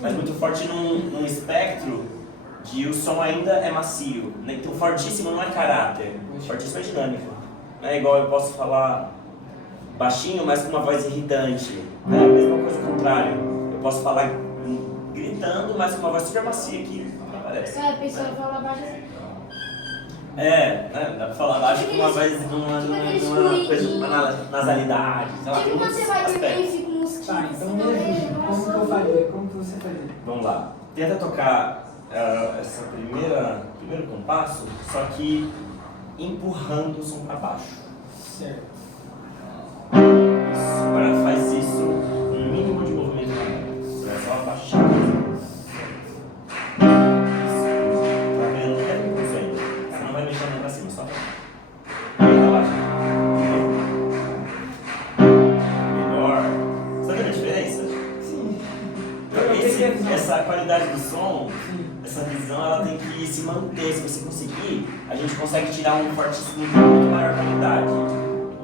mas muito forte num espectro de o som ainda é macio, né? Então fortíssimo não é caráter, fortíssimo é dinâmica. Não é igual eu posso falar baixinho, mas com uma voz irritante. É a mesma coisa ao contrário. Eu posso falar gritando, mas com uma voz super macia que não aparece. A pessoa fala baixo assim. Dá pra falar baixo com uma voz, numa coisa, uma nasalidade, sei lá, tem Tipo quando muitos você vai dormir e aspectos. fica um mosquito. Tá, então me ajude. Como que eu faria? Como que você faria? Vamos lá. Tenta tocar esse primeiro compasso, só que empurrando o som para baixo. Certo. Isso. Agora faz isso no mínimo de movimento na mão. Você vai só abaixar. Tá vendo? Não quero impulso ainda. Você não vai mexer a mão pra cima, só relaxa. Melhor. Você tá vendo a diferença? Sim. Essa qualidade do som, essa visão, ela tem que se manter. Se você conseguir, a gente consegue tirar um fortíssimo de muito maior qualidade.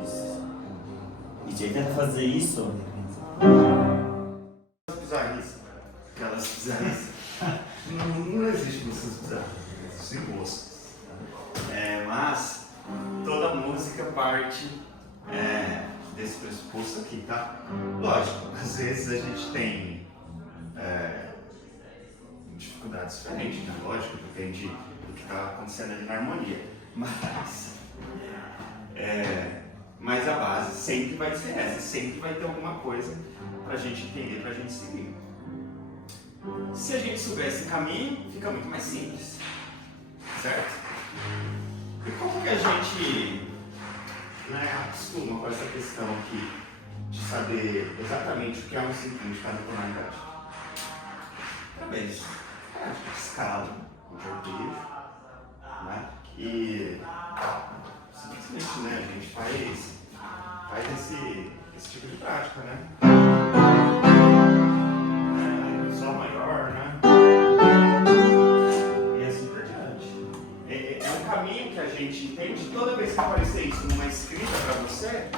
Isso. E aí tenta fazer isso. Bizarrice. Aquelas bizarrices. Não existe músicas bizarras, existem gostos. Mas toda música parte desse pressuposto aqui, tá? Lógico, às vezes a gente tem dificuldades diferentes, né? Lógico, depende do que está acontecendo ali na harmonia. Mas a base sempre vai ser essa, sempre vai ter alguma coisa pra gente entender, pra gente seguir. Se a gente souber esse caminho, fica muito mais simples, certo? E como que a gente acostuma com essa questão aqui de saber exatamente o que é um ciclo de cada tonalidade? Através de escala, de arpejo, né? E simplesmente, né, a gente faz esse tipo de prática, né? Sol maior, né? E assim por diante. É um caminho que a gente entende. Toda vez que aparecer isso numa escrita para você,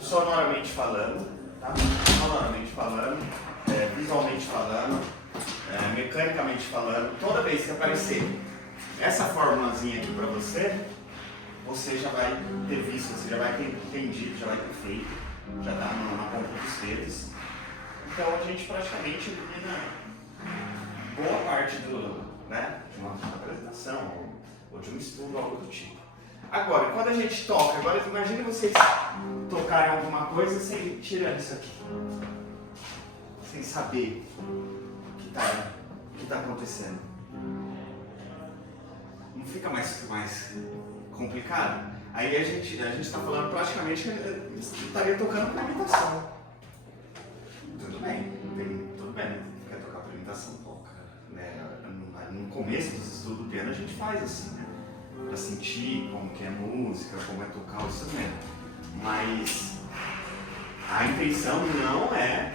sonoramente falando, tá? Sonoramente falando, visualmente falando, mecanicamente falando, toda vez que aparecer essa formulazinha aqui para você, você já vai ter visto, você já vai ter entendido, já vai ter feito, já está na ponta dos dedos. Então a gente praticamente elimina boa parte de uma apresentação ou de um estudo, algo do tipo. Agora, quando a gente toca, agora imagine vocês tocarem alguma coisa sem tirando isso aqui, sem saber o que está acontecendo. Não fica mais complicado? Aí a gente está falando praticamente que estaria tocando por imitação. Tudo bem, quer tocar por imitação, toca. Né? No começo dos estudos do piano a gente faz assim, né? Para sentir como que é a música, como é tocar o instrumento. Mas a intenção não é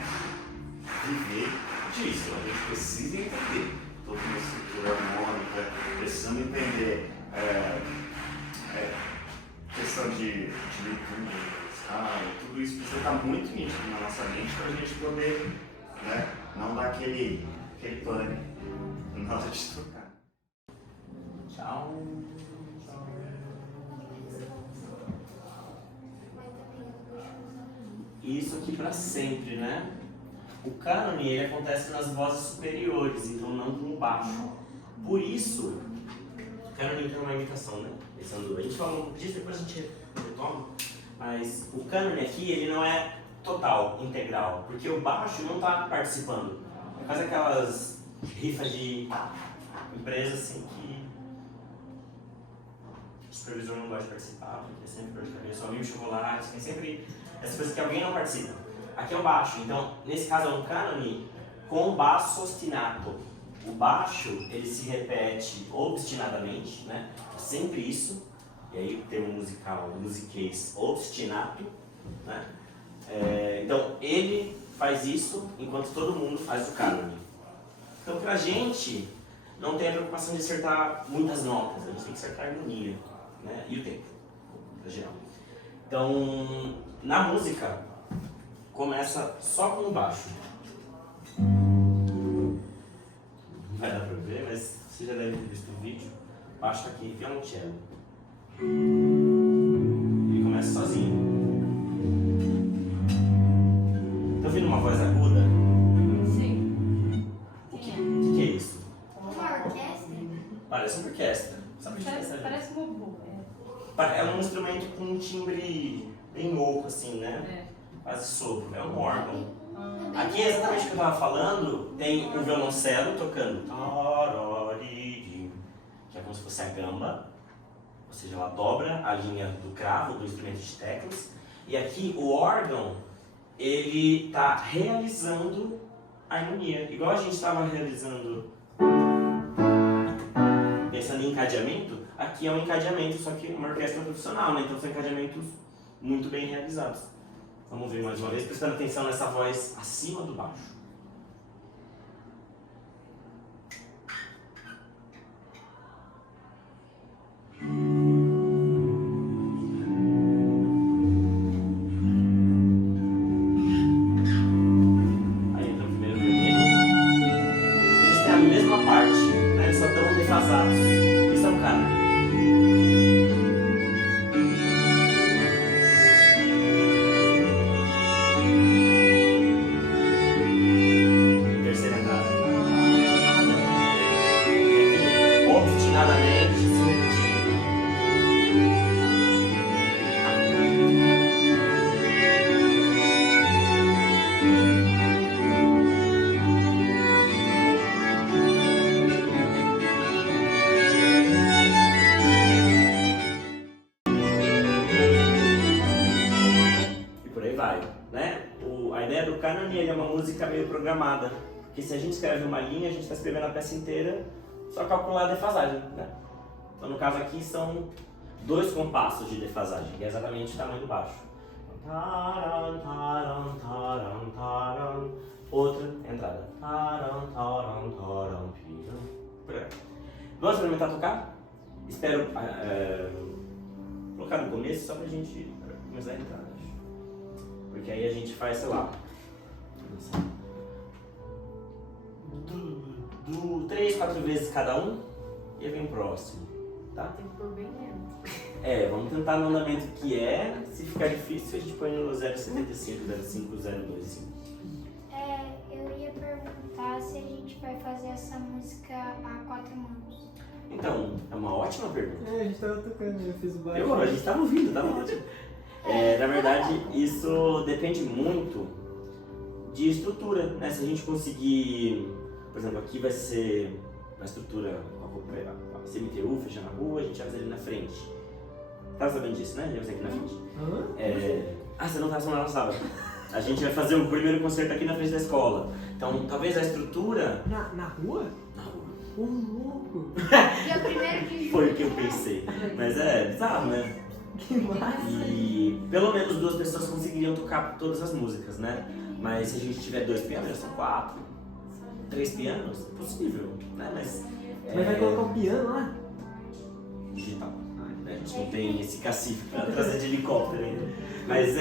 viver disso, a gente precisa entender toda uma estrutura harmônica, precisamos entender questão de leitura, tudo isso precisa estar muito nítido na nossa mente para a gente poder, né, não dar aquele pane na hora de tocar. Tchau. Isso aqui para sempre, né? O cânone ele acontece nas vozes superiores, então não no baixo. Por isso, o cânone tem uma imitação, né? Pensando, a gente fala um pouco disso, depois a gente retoma. Mas o cânone aqui, ele não é total, integral, porque o baixo não está participando. Faz aquelas rifas de empresas assim que o supervisor não gosta de participar, porque é sempre dor de cabeça, o amigo chocolate, tem sempre essas coisas que alguém não participa. Aqui é o baixo, então nesse caso é um cânone com basso ostinato. O baixo ele se repete obstinadamente, né? É sempre isso, e aí o termo musical, musiquês, obstinato, né? Então ele faz isso enquanto todo mundo faz o cânone. Então pra gente não tem a preocupação de acertar muitas notas, a gente tem que acertar a harmonia, né? E o tempo, no geral. Então na música começa só com o baixo. vai dar pra ver, mas você já deve ter visto o vídeo. Baixo aqui, violoncelo. Ele começa sozinho. Tá ouvindo uma voz aguda? Sim. O que é isso? Uma orquestra? Parece uma orquestra. Sabe o que é orquestra? Parece um robô. É um instrumento com um timbre bem oco, assim, né? Quase sopro. É um órgão. Aqui, exatamente o que eu tava falando, tem um violoncelo tocando. Que é como se fosse a gamba. Ou seja, ela dobra a linha do cravo do instrumento de teclas. E aqui o órgão, ele está realizando a harmonia. Igual a gente estava realizando, pensando em encadeamento, aqui é um encadeamento, só que uma orquestra profissional, né? Então são encadeamentos muito bem realizados. Vamos ver mais uma vez, prestando atenção nessa voz acima do baixo. Aí entra o primeiro violino. Eles têm a mesma parte, né? Eles só estão defasados. Isso é um cara. Terceira entrada. E aqui, obstinadamente, se repetindo. E por aí vai, né? A ideia do cânone é uma música meio programada, porque se a gente escreve uma linha, a gente está escrevendo a peça inteira, só calcular a defasagem, né? Então no caso aqui são 2 compassos de defasagem, que é exatamente o tamanho do baixo. Taran, taran, taran, taran. Outra entrada. Taran, taran, taran, piram. Por aí. Vamos experimentar tocar? Espero colocar no começo só pra gente começar a entrar, acho. Porque aí a gente faz, sei lá, 3, 4 vezes cada um e aí vem o próximo, tá? Tem que pôr bem lento. Vamos tentar no andamento que é. Se ficar difícil, a gente põe no 0,75, 0,5, 0,2. Eu ia perguntar se a gente vai fazer essa música a 4 mãos. Então, é uma ótima pergunta. A gente tava tocando, eu fiz o baixo. A gente tava ouvindo, tava ótimo. Na verdade, isso depende muito de estrutura, né? Se a gente conseguir, por exemplo, aqui vai ser uma estrutura a CMTU, fechando a rua, a gente vai fazer ali na frente. Tava sabendo disso, né? A gente vai fazer aqui na frente. Você não tava sabendo, não sabe. A gente vai fazer o primeiro concerto aqui na frente da escola. Então, talvez a estrutura... Na rua? Na rua. Ô, louco! Dia 1º de julho. Foi o que eu pensei. Mas é bizarro, né? Que massa! E pelo menos 2 pessoas conseguiriam tocar todas as músicas, né? Mas se a gente tiver 2 pianos, já são 4. 3 pianos, é possível, né? Mas vai colocar o piano lá? digital. Né? A gente não tem esse cacife para trazer de helicóptero ainda. Mas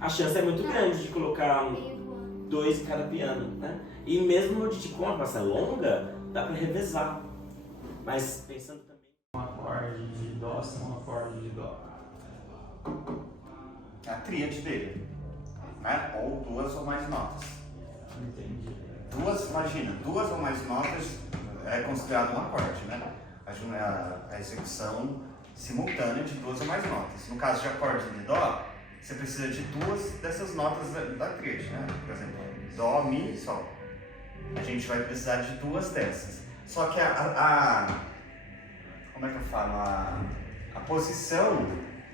a chance é muito grande de colocar 2 em cada piano, né? E mesmo no Diddy, como a peça é longa, dá para revezar. Mas pensando também Um acorde de dó, um acorde de dó. É a tríade dele, né? Ou 2 ou mais notas. Entendi. Imagina, 2 ou mais notas é considerado um acorde, né? A execução simultânea de 2 ou mais notas. No caso de acorde de dó, você precisa de 2 dessas notas da tríade, né? Por exemplo, dó, mi e sol. A gente vai precisar de 2 dessas. Só que como é que eu falo? A posição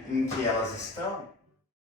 em que elas estão